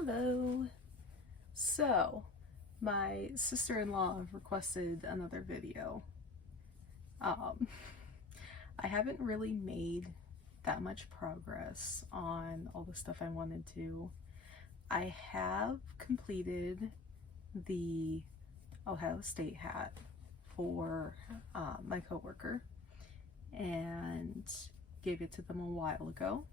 Hello. So, my sister-in-law requested another video. I haven't really made that much progress on all the stuff I wanted to. I have completed the Ohio State hat for my coworker and gave it to them a while ago.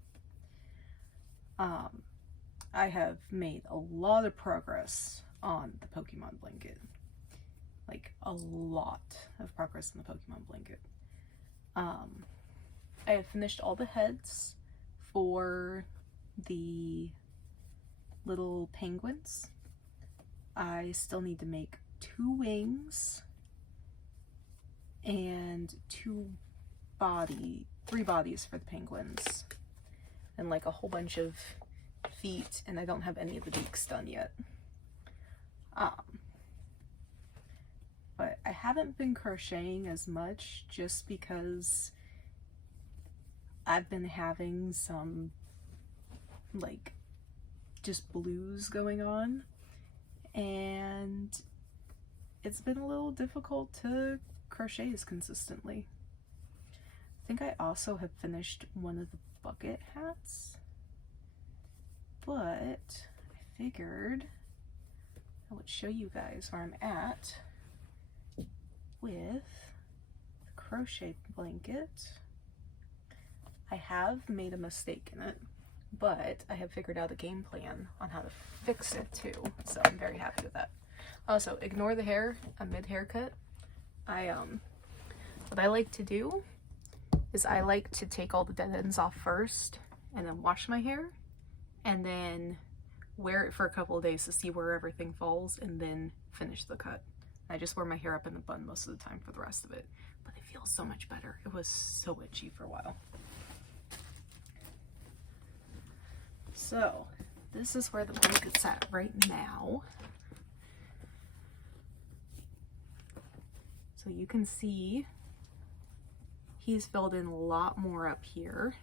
I have made a lot of progress on the Pokemon blanket. Like, a lot of progress on the Pokemon blanket. I have finished all the heads for the little penguins. I still need to make 2 wings and 3 bodies for the penguins, and like a whole bunch of feet, and I don't have any of the beaks done yet. But I haven't been crocheting as much just because I've been having some like just blues going on, and it's been a little difficult to crochet as consistently. I think I also have finished one of the bucket hats, but I figured I would show you guys where I'm at with the crochet blanket. I have made a mistake in it, but I have figured out a game plan on how to fix it too, so I'm very happy with that. Also, ignore the hair. I'm mid-haircut. What I like to do is I like to take all the dead ends off first and then wash my hair and then wear it for a couple of days to see where everything falls and then finish the cut. I just wear my hair up in a bun most of the time for the rest of it, but it feels so much better. It was so itchy for a while. So this is where the blanket's at right now. So you can see he's filled in a lot more up here.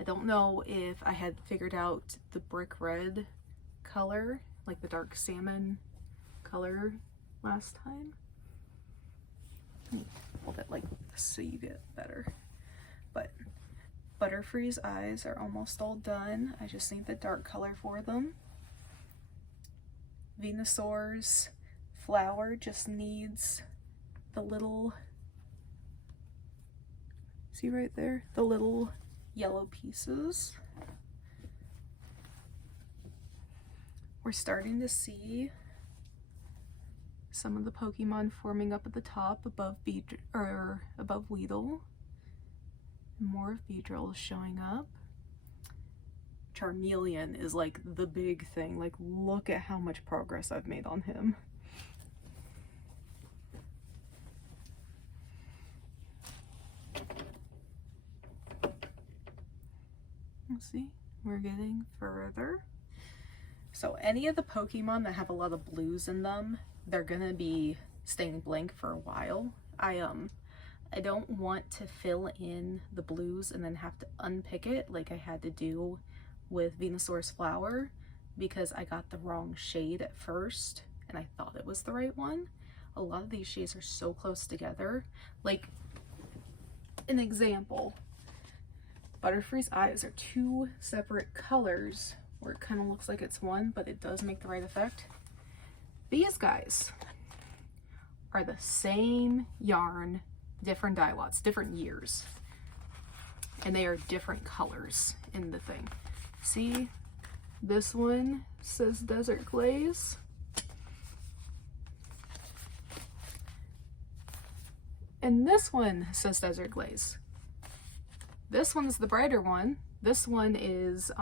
I don't know if I had figured out the brick red color, like the dark salmon color last time. Let me hold it like this so you get better. But Butterfree's eyes are almost all done. I just need the dark color for them. Venusaur's flower just needs the little, see right there? The little yellow pieces. We're starting to see some of the Pokemon forming up at the top above Weedle. More of Beedrill is showing up. Charmeleon is like the big thing. Like, look at how much progress I've made on him. Let's see, we're getting further. So any of the Pokemon that have a lot of blues in them, they're gonna be staying blank for a while. I don't want to fill in the blues and then have to unpick it like I had to do with Venusaur's flower, because I got the wrong shade at first and I thought it was the right one. A lot of these shades are so close together. Like, an example, Butterfree's eyes are 2 separate colors where it kind of looks like it's one, but it does make the right effect. These guys are the same yarn, different dye lots, different years, and they are different colors in the thing. See, this one says Desert Glaze, and this one says Desert Glaze. This one's the brighter one. This one is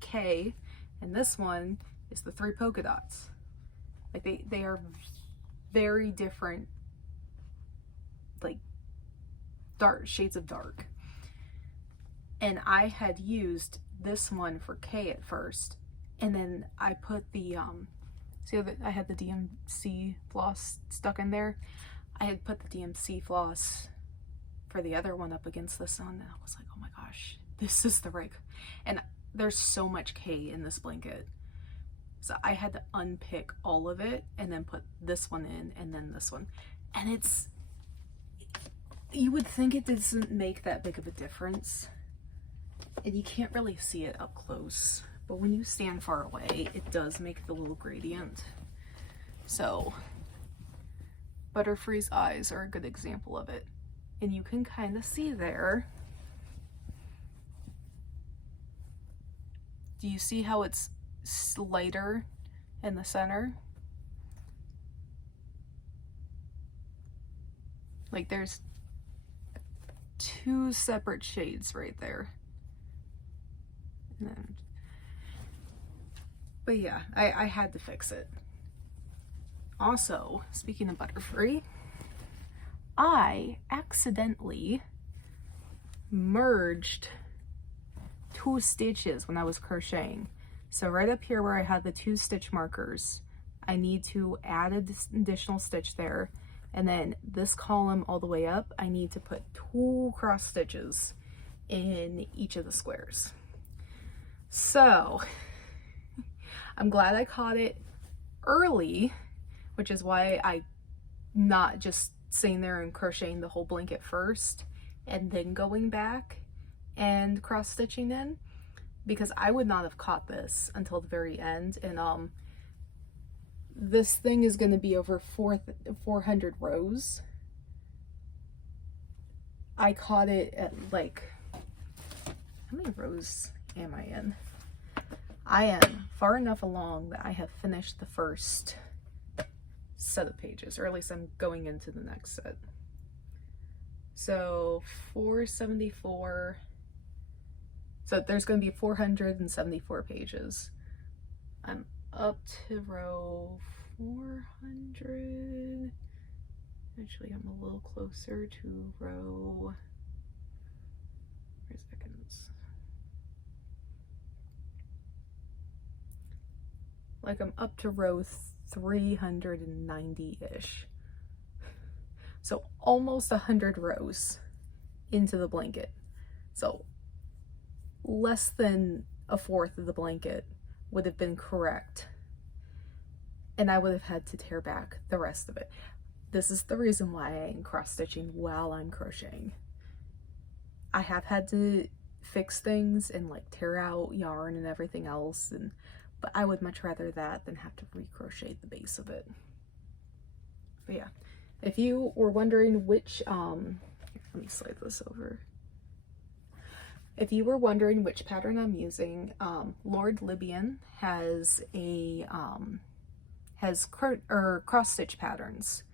K, and this one is the 3 polka dots. Like, they are very different, like, dark shades of dark. And I had used this one for K at first, and then I put the see that I had the DMC floss stuck in there. I had put the DMC floss for the other one up against this one, and I was like, oh my gosh, this is the right. And there's so much K in this blanket. So I had to unpick all of it and then put this one in and then this one. And it's, you would think it doesn't make that big of a difference. And you can't really see it up close. But when you stand far away, it does make the little gradient. So Butterfree's eyes are a good example of it. And you can kind of see there. Do you see how it's lighter in the center? Like there's two separate shades right there. And then, but yeah, I had to fix it. Also, speaking of Butterfree, I accidentally merged 2 stitches when I was crocheting. So right up here where I had the 2 stitch markers, I need to add an additional stitch there. And then this column all the way up, I need to put 2 cross stitches in each of the squares. So I'm glad I caught it early, which is why I not just sitting there and crocheting the whole blanket first and then going back and cross stitching in, because I would not have caught this until the very end. And this thing is going to be over 400 rows. I caught it at like, how many rows am I in? I am far enough along that I have finished the first set of pages, or at least I'm going into the next set. So 474. So there's going to be 474 pages. I'm up to row 400. Actually, I'm a little closer to row, where's seconds? Like I'm up to row 390-ish. So almost 100 rows into the blanket. So less than a fourth of the blanket would have been correct, and I would have had to tear back the rest of it. This is the reason why I am cross-stitching while I'm crocheting. I have had to fix things and like tear out yarn and everything else, but I would much rather that than have to recrochet the base of it. But yeah, if you were wondering which, let me slide this over. If you were wondering which pattern I'm using, Lord Libyan has a cross stitch patterns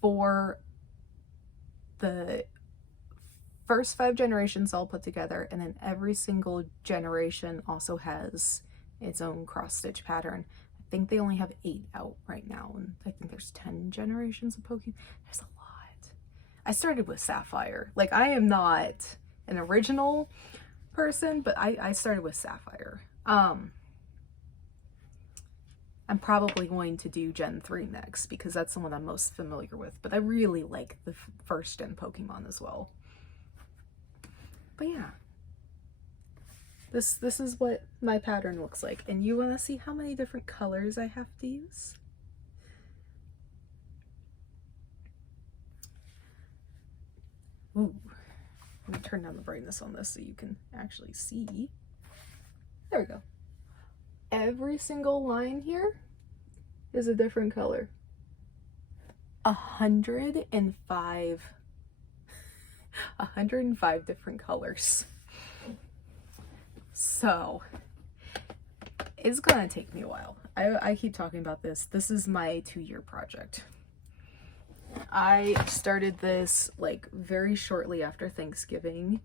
for the first 5 generations all put together, and then every single generation also has its own cross stitch pattern. I think they only have 8 out right now, and I think there's 10 generations of Pokemon. There's a lot. I started with Sapphire. Like, I am not an original person, but I started with Sapphire. I'm probably going to do Gen 3 next because that's the one I'm most familiar with, but I really like the first gen Pokemon as well. But yeah, this is what my pattern looks like. And you want to see how many different colors I have to use? Ooh, let me turn down the brightness on this so you can actually see. There we go. Every single line here is a different color. 105 different colors. So it's gonna take me a while. I keep talking about this. This is my 2-year project. I started this like very shortly after Thanksgiving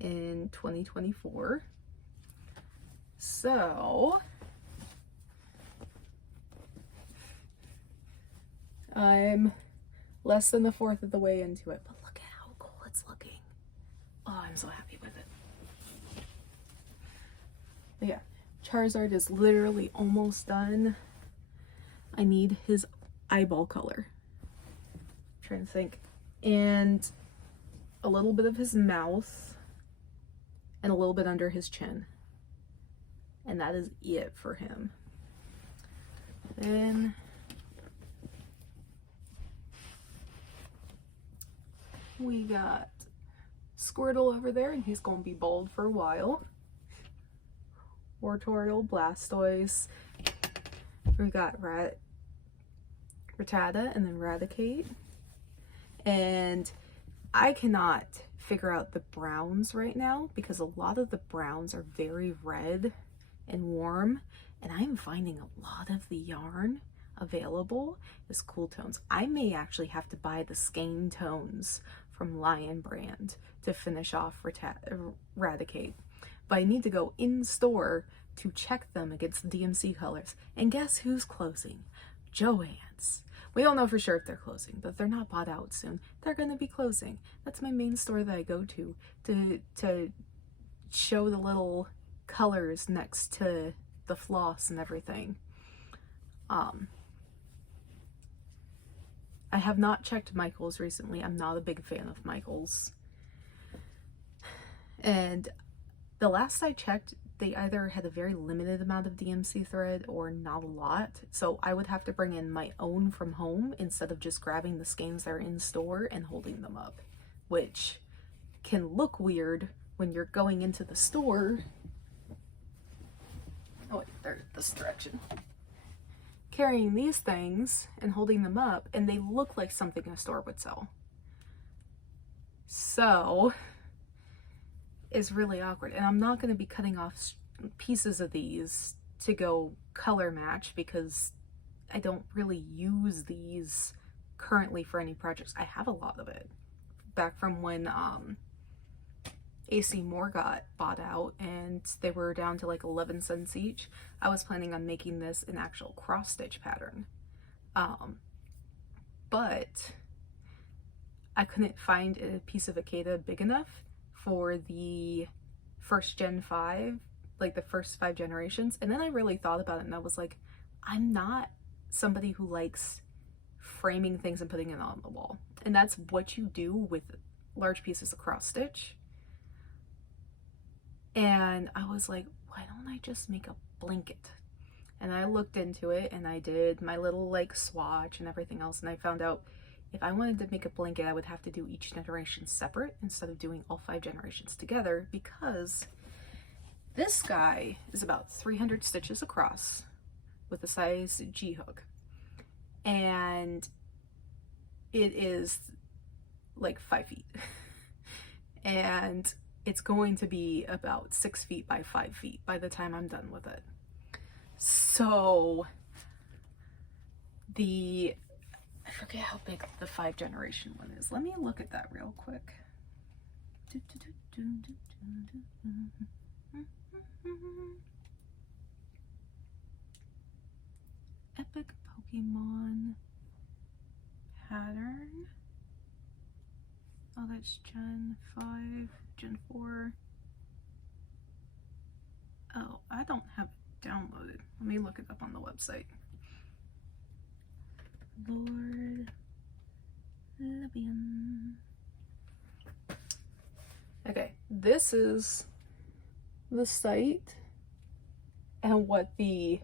in 2024. So I'm less than a fourth of the way into it, but look at how cool it's looking. Oh, I'm so happy with it. But yeah, Charizard is literally almost done. I need his eyeball color. I'm trying to think. And a little bit of his mouth and a little bit under his chin. and that is it for him. Then we got Squirtle over there, and he's gonna be bald for a while. Wartortle, Blastoise. We got Rattata, and then Raticate. And I cannot figure out the browns right now because a lot of the browns are very red and warm, and I'm finding a lot of the yarn available is cool tones. I may actually have to buy the skein tones from Lion Brand to finish off Raticate, but I need to go in store to check them against the DMC colors. And guess who's closing? Joann's. We don't know for sure if they're closing, but if they're not bought out soon, they're going to be closing. That's my main store that I go to show the little colors next to the floss and everything. I have not checked Michaels recently. I'm not a big fan of Michaels. And the last I checked, they either had a very limited amount of DMC thread or not a lot. So I would have to bring in my own from home instead of just grabbing the skeins that are in store and holding them up, which can look weird when you're going into the store. Oh wait, they're this direction. Carrying these things and holding them up, and they look like something a store would sell. So it's really awkward, and I'm not going to be cutting off pieces of these to go color match because I don't really use these currently for any projects. I have a lot of it back from when AC Moore got bought out and they were down to like 11 cents each. I was planning on making this an actual cross stitch pattern, but I couldn't find a piece of Akeda big enough for the first Gen 5, like the first 5 generations. And then I really thought about it, and I was like, I'm not somebody who likes framing things and putting it on the wall. And that's what you do with large pieces of cross stitch. And I was like, why don't I just make a blanket? And I looked into it, and I did my little like swatch and everything else, and I found out if I wanted to make a blanket, I would have to do each generation separate instead of doing all 5 generations together, because this guy is about 300 stitches across with a size G hook, and it is like 5 feet and it's going to be about 6 feet by 5 feet by the time I'm done with it. So I forget how big the 5 generation one is. Let me look at that real quick. Epic Pokemon pattern. Oh, that's Gen 5, Gen 4. Oh, I don't have it downloaded. Let me look it up on the website. Lord Libyan. Okay, this is the site and what the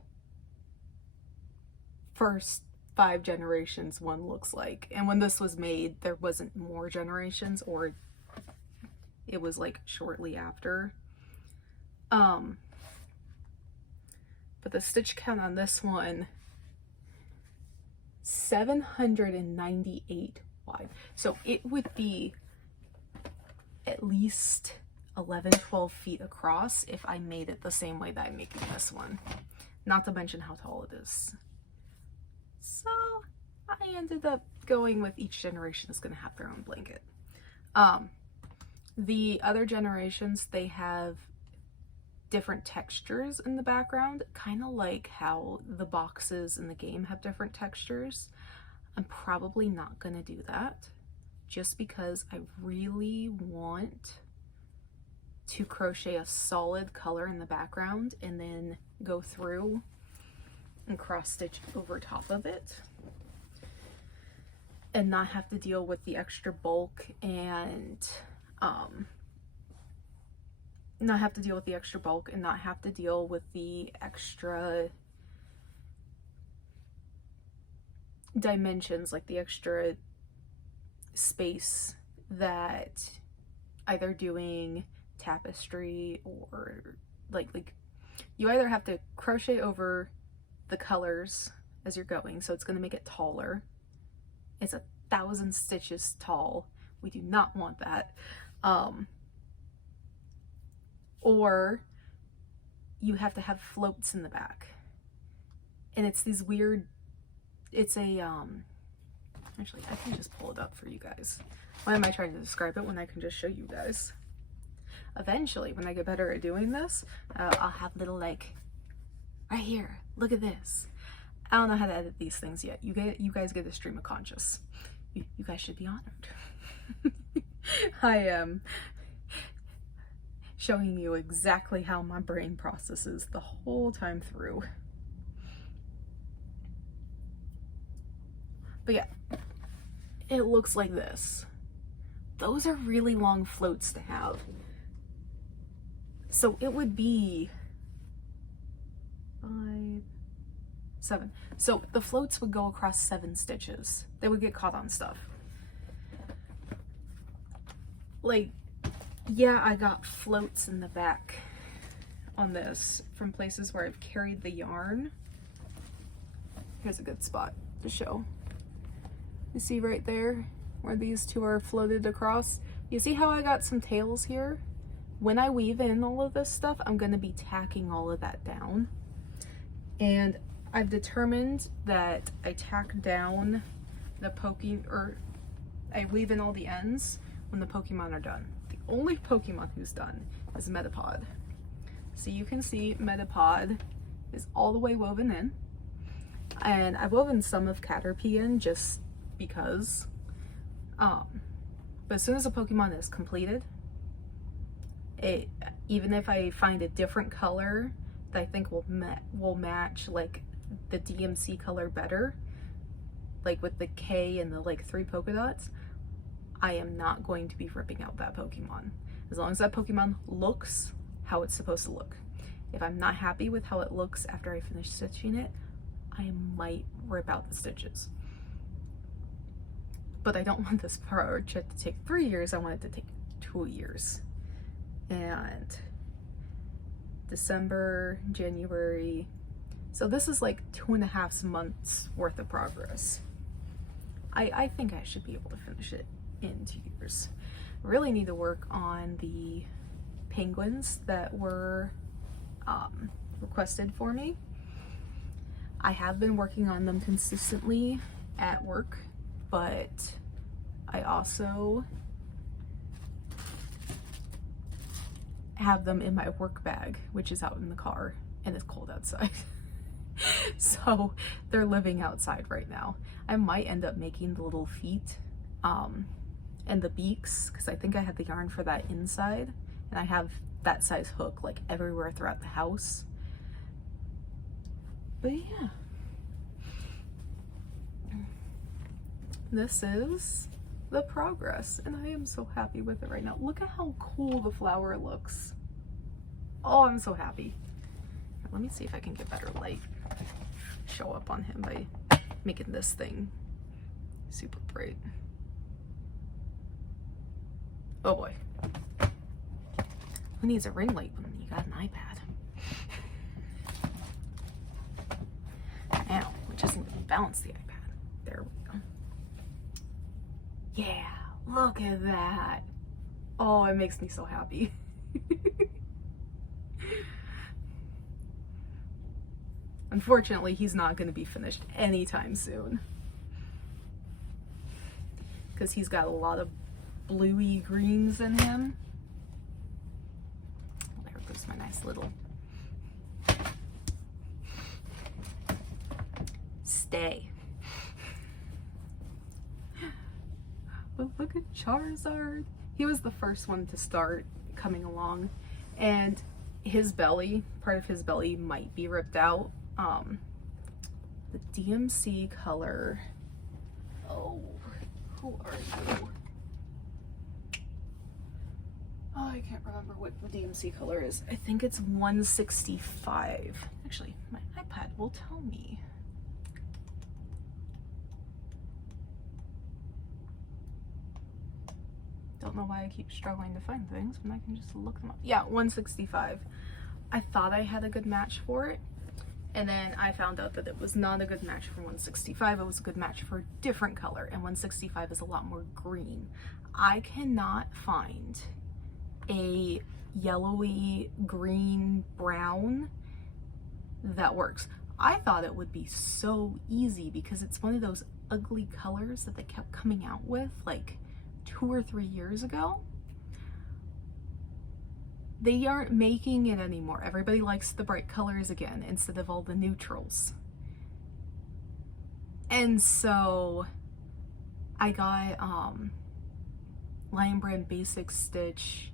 first 5 generations one looks like. And when this was made, there wasn't more generations, or it was like shortly after. But the stitch count on this one, 798 wide. So it would be at least 11-12 feet across if I made it the same way that I'm making this one. Not to mention how tall it is. So I ended up going with each generation is going to have their own blanket. The other generations, they have different textures in the background, kind of like how the boxes in the game have different textures. I'm probably not going to do that just because I really want to crochet a solid color in the background and then go through and cross stitch over top of it and not have to deal with the extra bulk and not have to deal with the extra bulk and not have to deal with the extra dimensions, like the extra space that either doing tapestry or like you either have to crochet over the colors as you're going, so it's going to make it taller. It's 1,000 stitches tall. We do not want that. Or you have to have floats in the back. And it's these weird, it's a, actually I can just pull it up for you guys. Why am I trying to describe it when I can just show you guys? Eventually, when I get better at doing this, I'll have little like, right here, look at this. I don't know how to edit these things yet. You guys get a stream of conscious. You guys should be honored. I am showing you exactly how my brain processes the whole time through. But yeah, it looks like this. Those are really long floats to have. So it would be 5, 7. So the floats would go across 7 stitches. They would get caught on stuff. Like, yeah, I got floats in the back on this from places where I've carried the yarn. Here's a good spot to show. You see right there where these two are floated across? You see how I got some tails here? When I weave in all of this stuff, I'm going to be tacking all of that down. And I've determined that I tack down the poking, or I weave in all the ends when the Pokemon are done. The only Pokemon who's done is Metapod. So you can see Metapod is all the way woven in. And I've woven some of Caterpie in just because. But as soon as a Pokemon is completed, even if I find a different color that I think will match like the DMC color better, like with the K and the like 3 polka dots, I am not going to be ripping out that Pokemon. As long as that Pokemon looks how it's supposed to look. If I'm not happy with how it looks after I finish stitching it, I might rip out the stitches. But I don't want this project to take 3 years, I want it to take 2 years. And December, January, so this is like 2.5 months worth of progress. I think I should be able to finish it in 2 years. I really need to work on the penguins that were requested for me. I have been working on them consistently at work, but I also have them in my work bag, which is out in the car, and it's cold outside. So they're living outside right now. I might end up making the little feet and the beaks, because I think I had the yarn for that inside, and I have that size hook like everywhere throughout the house. But yeah, this is the progress, and I am so happy with it right now. Look at how cool the flower looks. Oh, I'm so happy. Let me see if I can get better light show up on him by making this thing super bright. Oh boy. Who needs a ring light when you got an iPad? Now, which isn't going to balance the iPad. There we go. Yeah, look at that. Oh, it makes me so happy. Unfortunately, he's not going to be finished anytime soon, because he's got a lot of bluey greens in him. There goes my nice little stay. But look at Charizard. He was the first one to start coming along, and his belly, part of his belly might be ripped out. The DMC color, oh, who are you? Oh, I can't remember what the DMC color is. I think it's 165. Actually, my iPad will tell me. Don't know why I keep struggling to find things when I can just look them up. Yeah, 165. I thought I had a good match for it, and then I found out that it was not a good match for 165. It was a good match for a different color, and 165 is a lot more green. I cannot find a yellowy green brown that works. I thought it would be so easy because it's one of those ugly colors that they kept coming out with like 2 or 3 years ago. They aren't making it anymore. Everybody likes the bright colors again instead of all the neutrals. And so I got Lion Brand Basic Stitch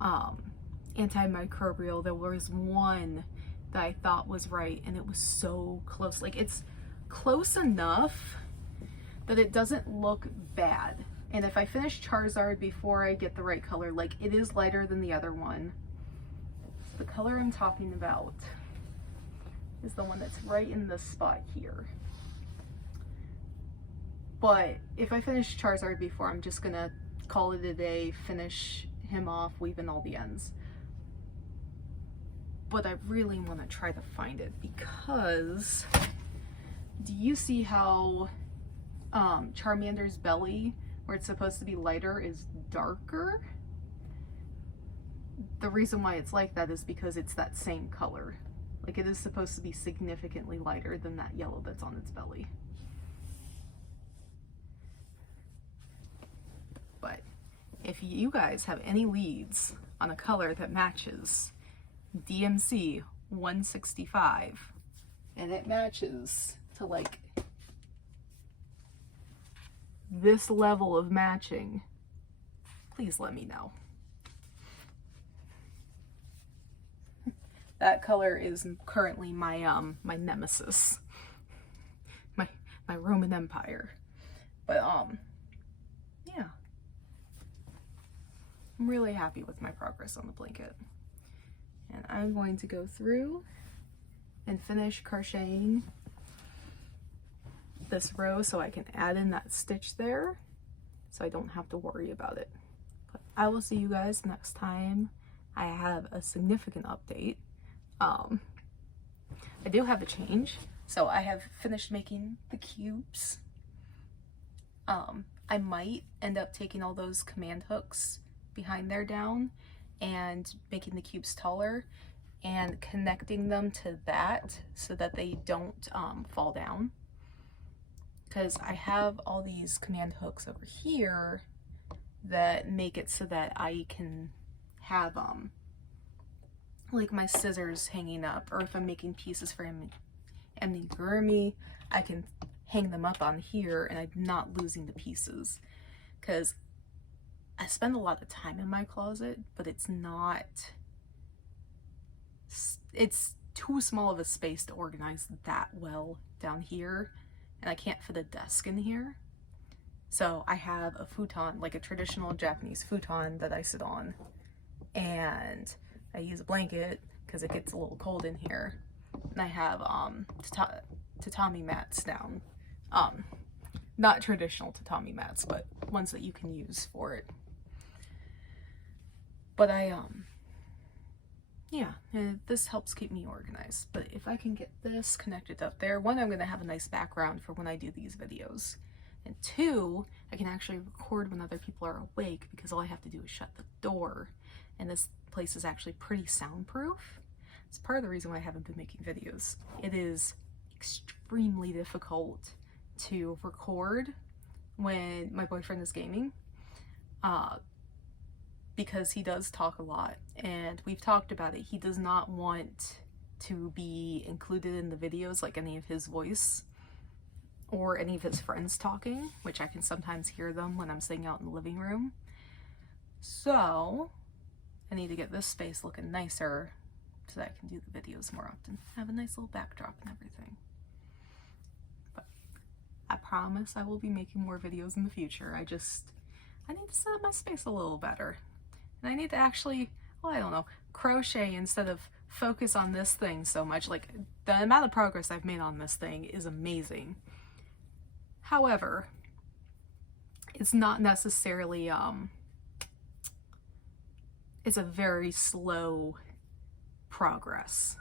antimicrobial. There was one that I thought was right, and it was so close. Like, it's close enough that it doesn't look bad. And if I finish Charizard before I get the right color, like, it is lighter than the other one. The color I'm talking about is the one that's right in this spot here. But if I finish Charizard before, I'm just gonna call it a day, finish him off, weave in all the ends. But I really want to try to find it because do you see how Charmander's belly, where it's supposed to be lighter, is darker? The reason why it's like that is because it's that same color. Like, it is supposed to be significantly lighter than that yellow that's on its belly. But if you guys have any leads on a color that matches DMC 165 and it matches to like this level of matching, please let me know. That color is currently my my nemesis, my Roman Empire. But yeah, I'm really happy with my progress on the blanket. And I'm going to go through and finish crocheting this row so I can add in that stitch there so I don't have to worry about it. But I will see you guys next time I have a significant update. I do have a change. So I have finished making the cubes. I might end up taking all those command hooks behind there down and making the cubes taller and connecting them to that so that they don't fall down. Because I have all these command hooks over here that make it so that I can have like my scissors hanging up, or if I'm making pieces for amigurumi, I can hang them up on here and I'm not losing the pieces. Because I spend a lot of time in my closet, but it's too small of a space to organize that well down here, and I can't fit a desk in here. So I have a futon, like a traditional Japanese futon that I sit on, and I use a blanket because it gets a little cold in here, and I have tatami mats down. Not traditional tatami mats, but ones that you can use for it. But yeah, this helps keep me organized. But if I can get this connected up there, one, I'm going to have a nice background for when I do these videos. And two, I can actually record when other people are awake because all I have to do is shut the door. And this place is actually pretty soundproof. It's part of the reason why I haven't been making videos. It is extremely difficult to record when my boyfriend is gaming. Because he does talk a lot, and we've talked about it. He does not want to be included in the videos, like any of his voice or any of his friends talking, which I can sometimes hear them when I'm sitting out in the living room. So I need to get this space looking nicer so that I can do the videos more often. Have a nice little backdrop and everything. But I promise I will be making more videos in the future. I need to set up my space a little better. And I need to actually, well, I don't know, crochet instead of focus on this thing so much. Like, the amount of progress I've made on this thing is amazing. However, it's not necessarily, it's a very slow progress.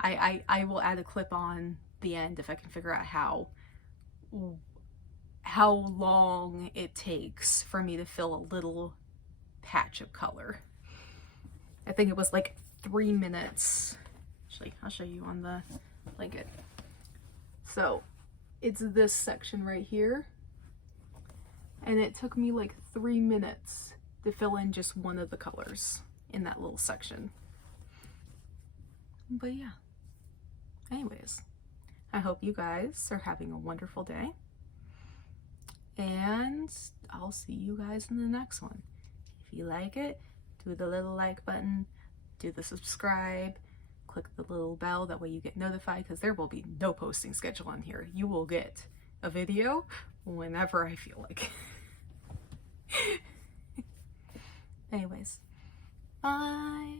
I will add a clip on the end if I can figure out how long it takes for me to fill a little patch of color. I think it was like 3 minutes. Actually, I'll show you on the blanket. So it's this section right here, and it took me like 3 minutes to fill in just one of the colors in that little section. But yeah, anyways, I hope you guys are having a wonderful day, and I'll see you guys in the next one. If you like it, do the little like button, do the subscribe, click the little bell, that way you get notified, because there will be no posting schedule on here. You will get a video whenever I feel like it. Anyways, bye.